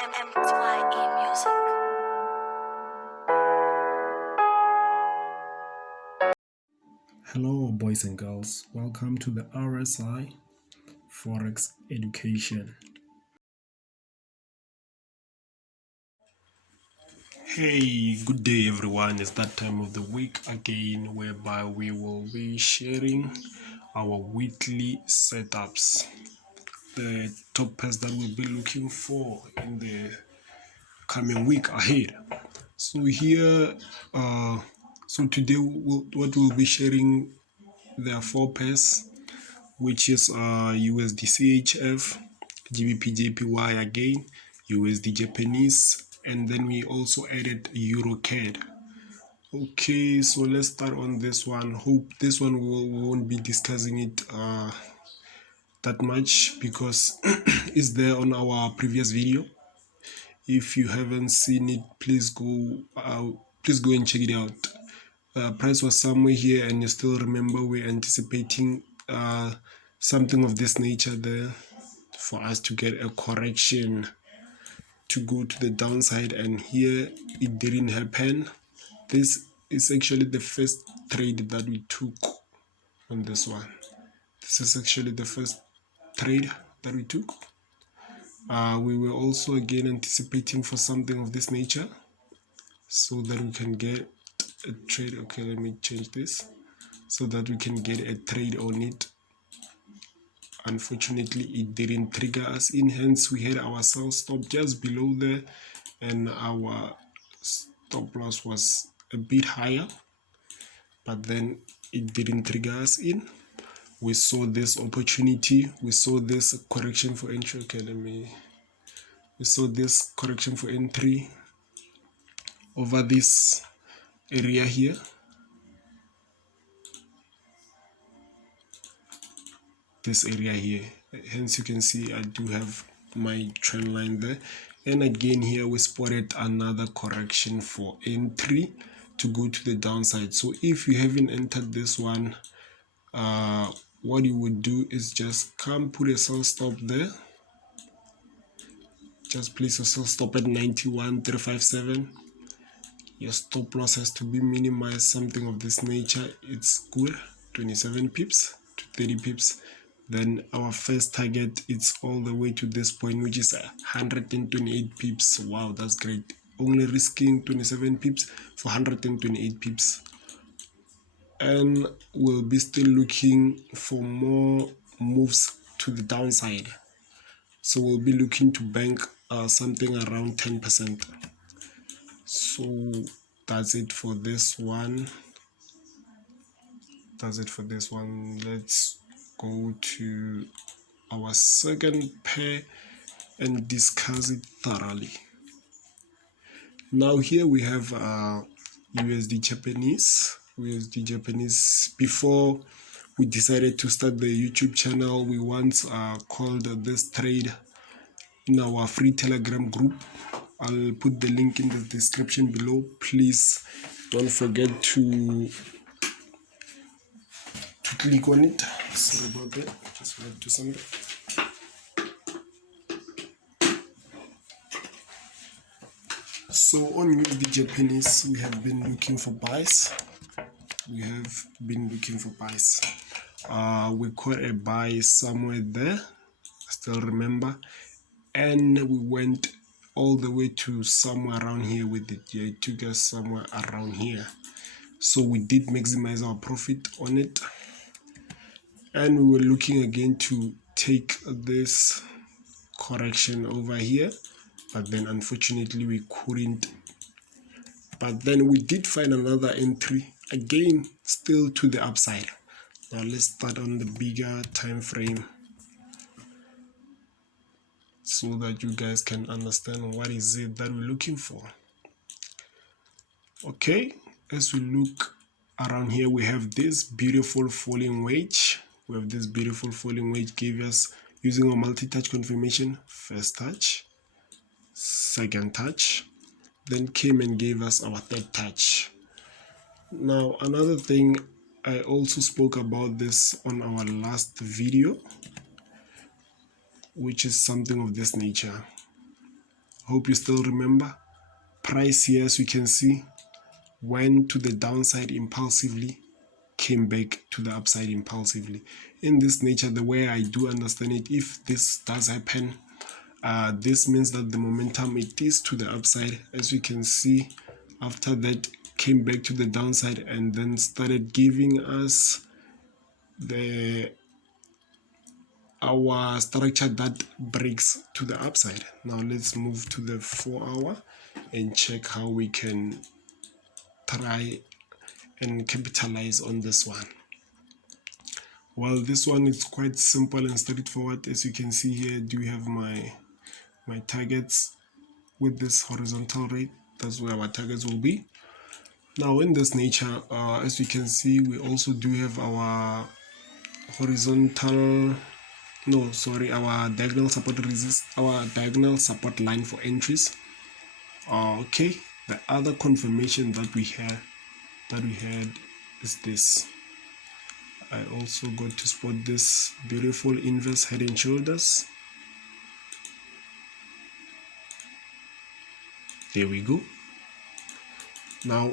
MTYE Music. Hello, boys and girls. Welcome to the RSI Forex Education. Hey, good day, everyone. It's that time of the week again whereby we will be sharing our weekly setups, the top pairs that we'll be looking for in the coming week ahead. So here, today what we'll be sharing, there are 4 pairs, which is USD CHF, GBP JPY again, USD Japanese, and then we also added Euro CAD. Okay, so let's start on this one. Hope this one we won't be discussing it that much because it's there on our previous video. If you haven't seen it, please go and check it out. Price was somewhere here, and you still remember we're anticipating something of this nature there for us to get a correction to go to the downside, and here it didn't happen. This is actually the first trade that we took on this one. This is actually the first trade that we took. We were also again anticipating for something of this nature so that we can get a trade. Okay, let me change this so that we can get a trade on it. Unfortunately, it didn't trigger us in, hence we had our sell stop just below there, and our stop loss was a bit higher, but then it didn't trigger us in. We saw this opportunity, we saw this correction for entry. Okay, we saw this correction for entry over this area here. This area here, hence you can see I do have my trend line there, and again here we spotted another correction for entry to go to the downside. So if you haven't entered this one, what you would do is just come put a sell stop there, just place a sell stop at 91,357. Your stop loss has to be minimized, something of this nature. It's good, 27 pips to 30 pips. Then our first target, it's all the way to this point, which is 128 pips. Wow, that's great. Only risking 27 pips for 128 pips. And we'll be still looking for more moves to the downside. So we'll be looking to bank something around 10%. So that's it for this one. Let's go to our second pair and discuss it thoroughly. Now here we have USD Japanese. Before we decided to start the YouTube channel, we once called this trade in our free Telegram group. I'll put the link in the description below. Please don't forget to click on it. Sorry about that, just wanted to do something. So on USD Japanese, we have been looking for buys. We caught a buy somewhere there, I still remember, and we went all the way to somewhere around here with it. Yeah, it took us somewhere around here. So we did maximize our profit on it, and we were looking again to take this correction over here, but then unfortunately we couldn't. But then we did find another entry again, still to the upside. Now let's start on the bigger time frame so that you guys can understand what is it that we're looking for. Okay, as we look around here, we have this beautiful falling wedge. Gave us, using a multi-touch confirmation, first touch, second touch, then came and gave us our third touch. Now another thing, I also spoke about this on our last video, which is something of this nature. Hope you still remember. Price here, as you can see, went to the downside impulsively, came back to the upside impulsively. In this nature, the way I do understand it, if this does happen, this means that the momentum, it is to the upside. As you can see, after that came back to the downside and then started giving us our structure that breaks to the upside. Now let's move to the 4-hour and check how we can try and capitalize on this one. Well, this one is quite simple and straightforward. As you can see here, do have my targets with this horizontal rate. That's where our targets will be. Now in this nature, as you can see, we also do have our our diagonal support line for entries. Okay, the other confirmation that we had is this. I also got to spot this beautiful inverse head and shoulders. There we go. Now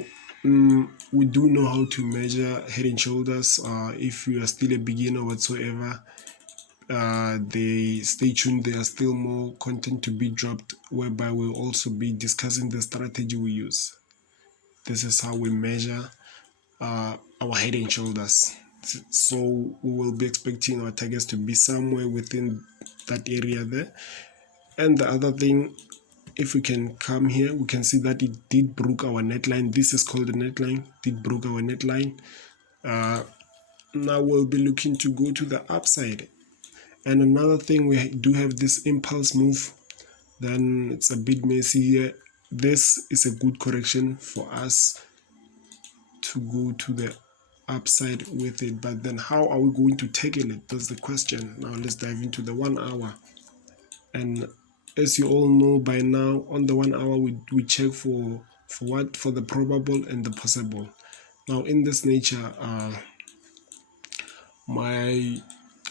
we do know how to measure head and shoulders. If you are still a beginner whatsoever, stay tuned. There are still more content to be dropped, whereby we'll also be discussing the strategy we use. This is how we measure our head and shoulders. So we will be expecting our targets to be somewhere within that area there. And the other thing, if we can come here, we can see that it did broke our neckline. This is called the neckline. Did broke our neckline. Now we'll be looking to go to the upside. And another thing, we do have this impulse move. Then it's a bit messy here. This is a good correction for us to go to the upside with it. But then how are we going to tackle it? That's the question. Now let's dive into the 1 hour. And as you all know by now, on the 1 hour we check for the probable and the possible. Now in this nature, I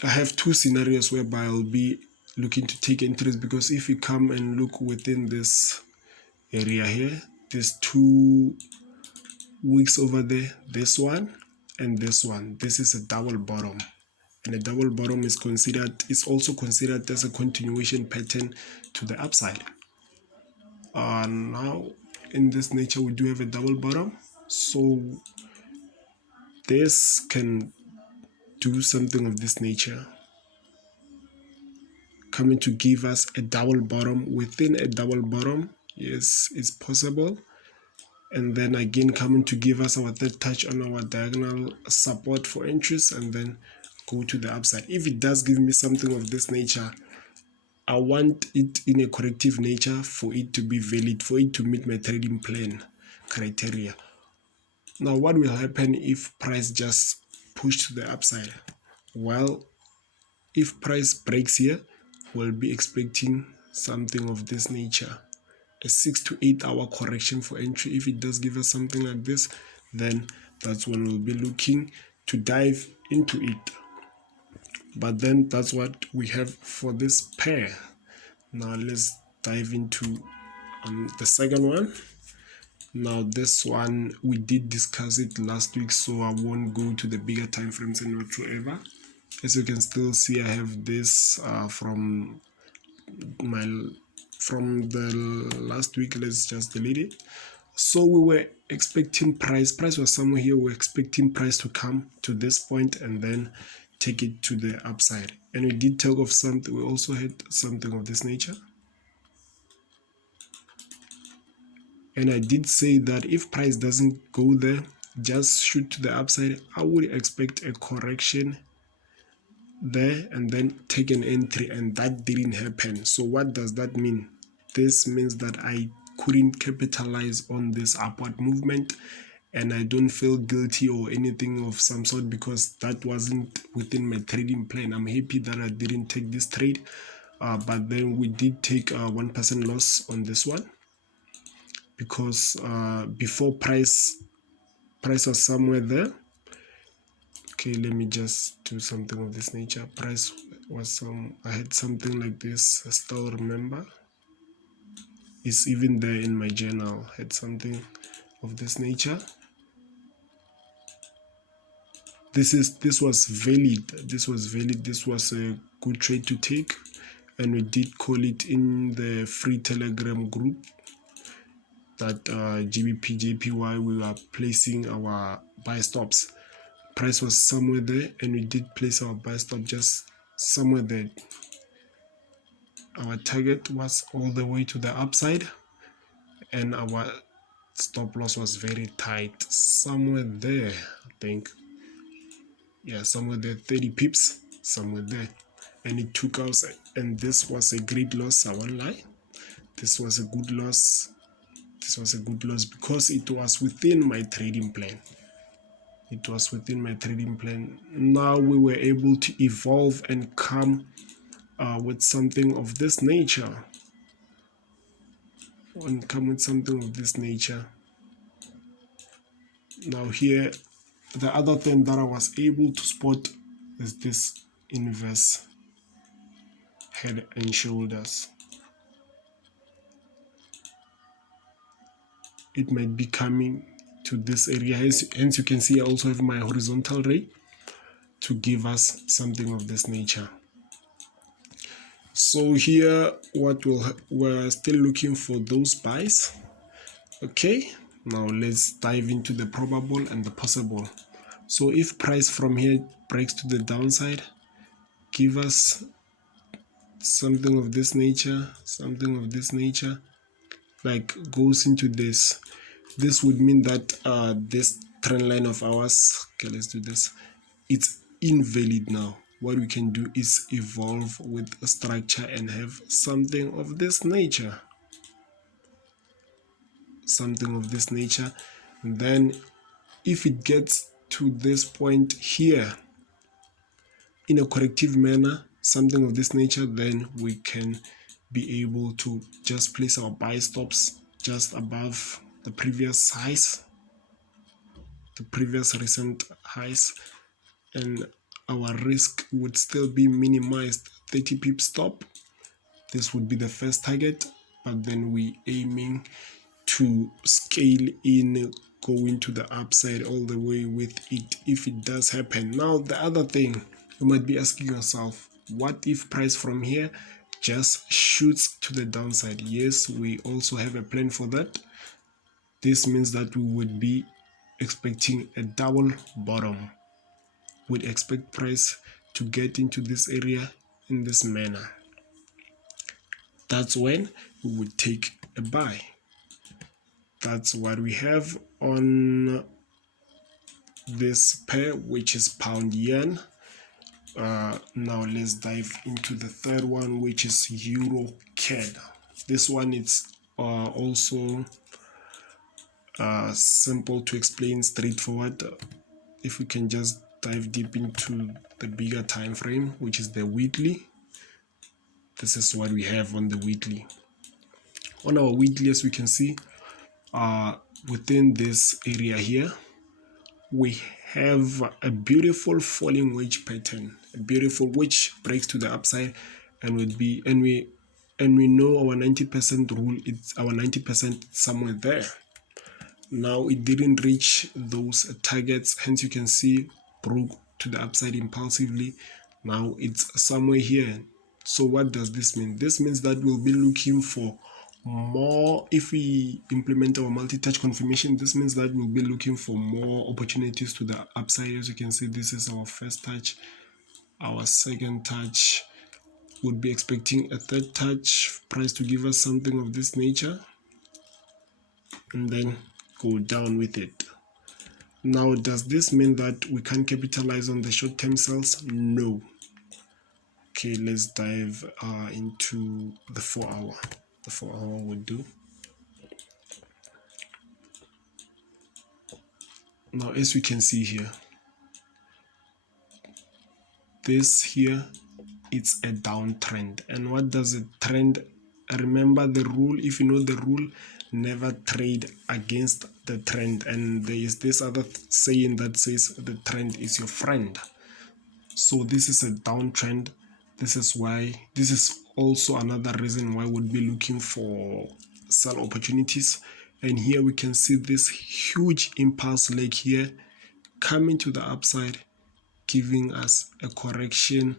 have two scenarios whereby I'll be looking to take entries, because if you come and look within this area here, there's 2 weeks over there, this one and this one. This is a double bottom, and a double bottom is also considered as a continuation pattern to the upside. Now in this nature we do have a double bottom, so this can do something of this nature, coming to give us a double bottom within a double bottom. Yes, it's possible. And then again coming to give us our third touch on our diagonal support for entries, and then go to the upside. If it does give me something of this nature, I want it in a corrective nature for it to be valid, for it to meet my trading plan criteria. Now what will happen if price just push to the upside? Well, if price breaks here, we'll be expecting something of this nature, a 6 to 8 hour correction for entry. If it does give us something like this, then that's when we'll be looking to dive into it. But then that's what we have for this pair. Now let's dive into the second one. Now this one we did discuss it last week, so I won't go to the bigger time frames and whatsoever. As you can still see, I have this from the last week. Let's just delete it. So we were expecting price was somewhere here. We're expecting price to come to this point and then take it to the upside. And we did talk of something, we also had something of this nature. And I did say that if price doesn't go there, just shoot to the upside, I would expect a correction there and then take an entry, and that didn't happen. So what does that mean? This means that I couldn't capitalize on this upward movement, and I don't feel guilty or anything of some sort, because that wasn't within my trading plan. I'm happy that I didn't take this trade, but then we did take 1% loss on this one, because before price was somewhere there. Okay, let me just do something of this nature. Price was I had something like this, I still remember. It's even there in my journal. Had something of this nature. This was valid. This was valid. This was a good trade to take, and we did call it in the free Telegram group that GBP JPY we were placing our buy stops. Price was somewhere there, and we did place our buy stop just somewhere there. Our target was all the way to the upside, and our stop loss was very tight, somewhere there, I think. Yeah, somewhere there, 30 pips, somewhere there. And it took us, and this was a great loss, I won't lie. This was a good loss. This was a good loss because it was within my trading plan. It was within my trading plan. Now we were able to evolve and come with something of this nature. And come with something of this nature. Now here, the other thing that I was able to spot is this inverse head and shoulders. It might be coming to this area. Hence you can see I also have my horizontal ray to give us something of this nature. So here we're still looking for those buys. Okay, now let's dive into the probable and the possible. So if price from here breaks to the downside, give us something of this nature, like goes into this would mean that this trend line of ours, okay, let's do this, it's invalid now. What we can do is evolve with a structure and have something of this nature, and then if it gets to this point here in a corrective manner, something of this nature, then we can be able to just place our buy stops just above the previous highs, the previous recent highs, and our risk would still be minimized. 30 pip stop, this would be the first target, but then we aiming to scale in, going to the upside all the way with it if it does happen. Now the other thing, you might be asking yourself, what if price from here just shoots to the downside? Yes, we also have a plan for that. This means that we would be expecting a double bottom. We'd expect price to get into this area in this manner. That's when we would take a buy. That's what we have on this pair, which is pound yen. Now let's dive into the third one, which is euro CAD. This one is also simple to explain, straightforward. If we can just dive deep into the bigger time frame, which is the weekly, this is what we have on the weekly. On our weekly, as we can see, within this area here, we have a beautiful falling wedge pattern, a beautiful which breaks to the upside, and we know our 90% rule. It's our 90% somewhere there. Now it didn't reach those targets, hence you can see broke to the upside impulsively. Now it's somewhere here. So what does this mean? This means that we'll be looking for more. If we implement our multi-touch confirmation, this means that we'll be looking for more opportunities to the upside. As you can see, this is our first touch. Our second touch, would be expecting a third touch, price to give us something of this nature, and then go down with it. Now, does this mean that we can't capitalize on the short-term sales? No. Okay, let's dive into the 4-hour. The 4-hour would do. Now, as we can see here, this here, it's a downtrend. And what does a trend? Remember the rule. If you know the rule, never trade against the trend. And there is this other saying that says the trend is your friend. So this is a downtrend. This is also another reason why we'd be looking for sell opportunities. And here we can see this huge impulse leg here coming to the upside, giving us a correction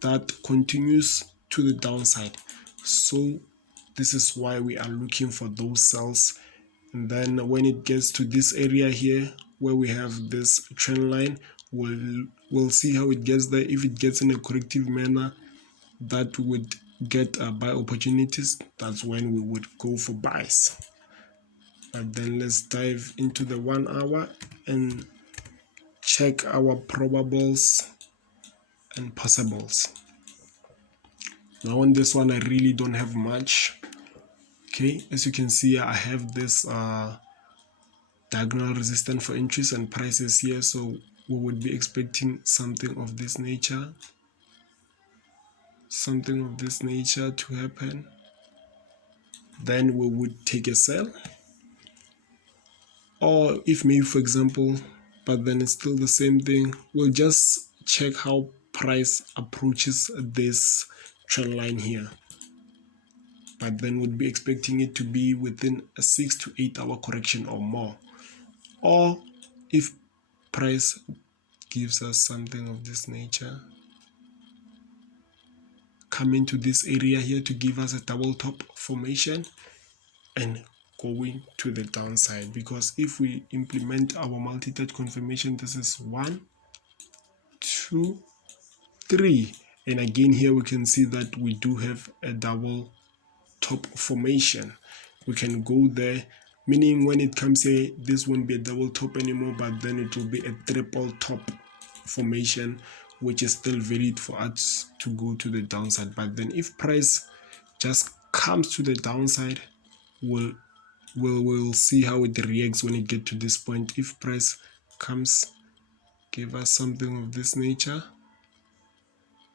that continues to the downside. So this is why we are looking for those sells. And then when it gets to this area here where we have this trend line, we'll see how it gets there. If it gets in a corrective manner that would get buy opportunities, that's when we would go for buys. But then let's dive into the 1 hour and check our probables and possibles. Now on this one I really don't have much. Okay, as you can see I have this diagonal resistance for entries and prices here, so we would be expecting something of this nature to happen. Then we would take a sell, or if maybe for example, but then it's still the same thing, we'll just check how price approaches this trend line here, but then would be expecting it to be within a 6 to 8 hour correction or more. Or if price gives us something of this nature, come into this area here to give us a double top formation and going to the downside, because if we implement our multi-touch confirmation, this is 1, 2, 3, and again here we can see that we do have a double top formation. We can go there, meaning when it comes here, this won't be a double top anymore, but then it will be a triple top formation, which is still valid for us to go to the downside. But then if price just comes to the downside, we'll see how it reacts when it get to this point. If price comes, give us something of this nature,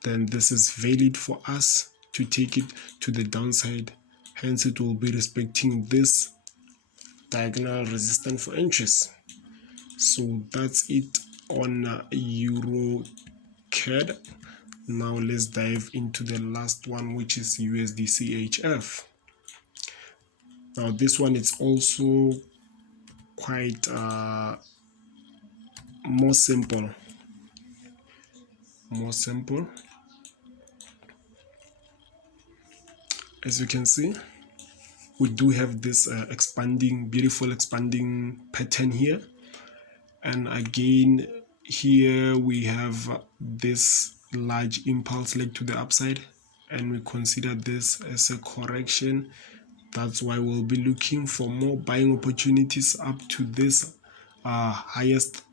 then this is valid for us to take it to the downside. Hence it will be respecting this diagonal resistance for entries. So that's it on Euro CAD. Now let's dive into the last one, which is USD CHF. Now this one is also quite more simple. As you can see, we do have this beautiful expanding pattern here, and again here we have this large impulse leg to the upside, and we consider this as a correction. That's why we'll be looking for more buying opportunities up to this highest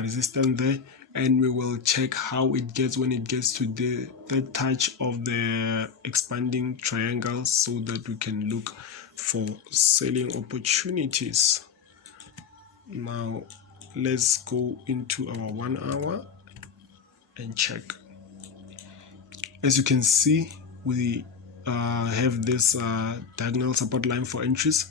resistance there, and we will check how it gets when it gets to the third touch of the expanding triangle, so that we can look for selling opportunities. Now let's go into our 1 hour and check. As you can see, we have this diagonal support line for entries.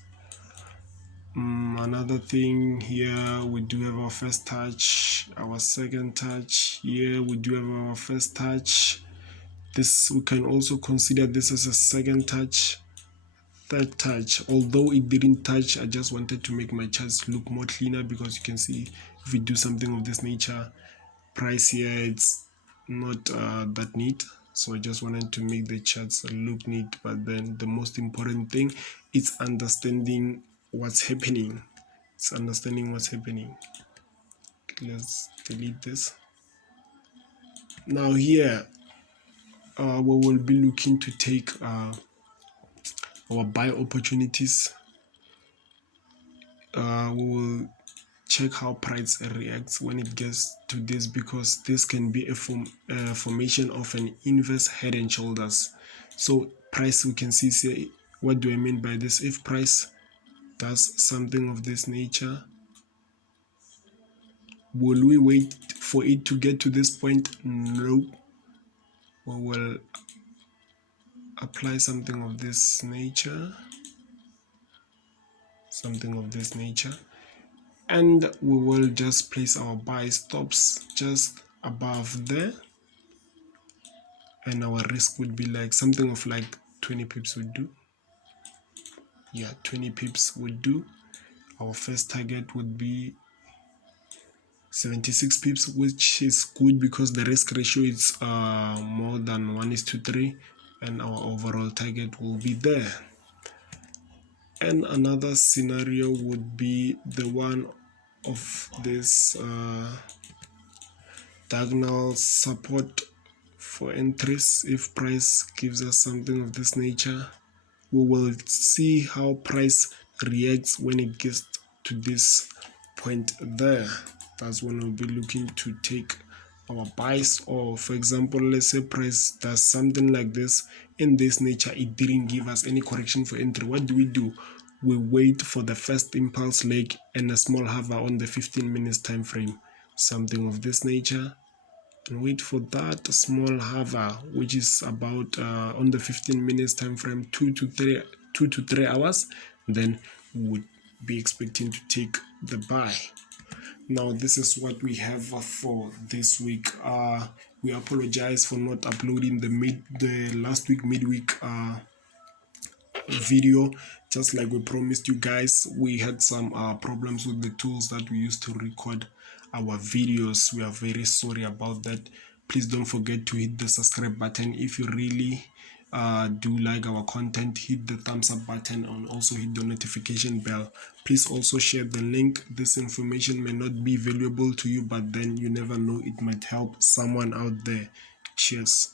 Another thing here, we do have our first touch, our second touch. Here we do have our first touch. This, we can also consider this as a second touch, third touch. Although it didn't touch, I just wanted to make my charts look more cleaner, because you can see if we do something of this nature, price here, it's not that neat. So I just wanted to make the charts look neat. But then the most important thing is understanding what's happening. Let's delete this. Now here we will be looking to take our buy opportunities. We will check how price reacts when it gets to this, because this can be a formation of an inverse head and shoulders. So price, we can see, what do I mean by this? If price does something of this nature, will we wait for it to get to this point? No. We will apply something of this nature, and we will just place our buy stops just above there, and our risk would be like something of like 20 pips would do. Yeah, 20 pips would do. Our first target would be 76 pips, which is good because the risk ratio is more than 1:3, and our overall target will be there. And another scenario would be the one of this diagonal support for entries. If price gives us something of this nature, we will see how price reacts when it gets to this point there. That's when we'll be looking to take our buys. Or for example, let's say price does something like this in this nature, it didn't give us any correction for entry. What do? We wait for the first impulse leg and a small hover on the 15 minutes time frame, something of this nature, and wait for that small hover, which is about on the 15 minutes time frame, 2 to 3 hours. Then we would be expecting to take the buy. Now this is what we have for this week. We apologize for not uploading the last week midweek video. Just like we promised you guys, we had some problems with the tools that we use to record our videos. We are very sorry about that. Please don't forget to hit the subscribe button. If you really do like our content, hit the thumbs up button and also hit the notification bell. Please also share the link. This information may not be valuable to you, but then you never know, it might help someone out there. Cheers.